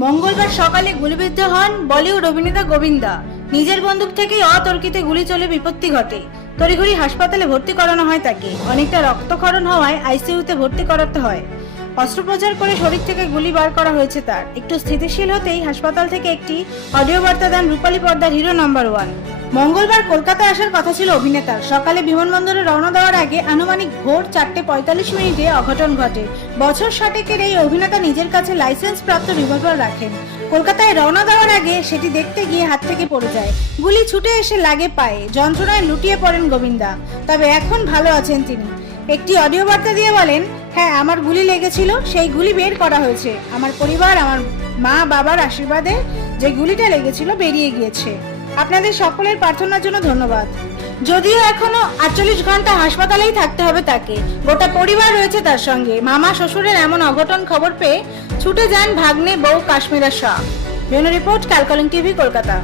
মঙ্গলবার সকালে গুলিবিদ্ধ হন বলিউড অভিনেতা গোবিন্দা। নিজের বন্দুক থেকেই অতর্কিতে গুলি চলে বিপত্তি ঘটে। তড়িঘড়ি হাসপাতালে ভর্তি করানো হয় তাকে। অনেকটা রক্তক্ষরণ হওয়ায় আইসিইউতে ভর্তি করাতে হয়। অস্ত্রোপচার করে শরীর থেকে গুলি বার করা হয়েছে তার। একটু স্থিতিশীল হতেই হাসপাতাল থেকে একটি অডিও বার্তা দেন রূপালী পর্দার হিরো নাম্বার ওয়ান। মঙ্গলবার কলকাতা আসার কথা ছিল অভিনেতার। সকালে বিমানবন্দরে রওনা দেওয়ার আগে আনুমানিক ভোর চারটে পঁয়তাল্লিশ মিনিটে অঘটন ঘটে। বছর ষাটেকের এই অভিনেতা নিজের কাছে লাইসেন্স প্রাপ্ত রিভলভার রাখেন। কলকাতায় রওনা দেওয়ার আগে সেটি দেখতে গিয়ে হাত থেকে পড়ে যায়। গুলি ছুটে এসে লাগে পায়ে, যন্ত্রণায় লুটিয়ে পড়েন গোবিন্দা। তবে এখন ভালো আছেন তিনি। একটি অডিও বার্তা দিয়ে বলেন হ্যাঁ আমার গুলি লেগেছিল, সেই গুলি বের করা হয়েছে। আমার পরিবার, আমার মা বাবার আশীর্বাদে যে গুলিটা লেগেছিল বেরিয়ে গিয়েছে। আপনাদের সকলের প্রার্থনার জন্য ধন্যবাদ। যদিও এখনও আটচল্লিশ ঘণ্টা হাসপাতালেই থাকতে হবে তাকে। গোটা পরিবার রয়েছে তার সঙ্গে। মামা শ্বশুরের এমন অঘটন খবর পেয়ে ছুটে যান ভাগ্নে বউ কাশ্মীরা শাহ। রিপোর্ট ক্যালকলিং টিভি, কলকাতা।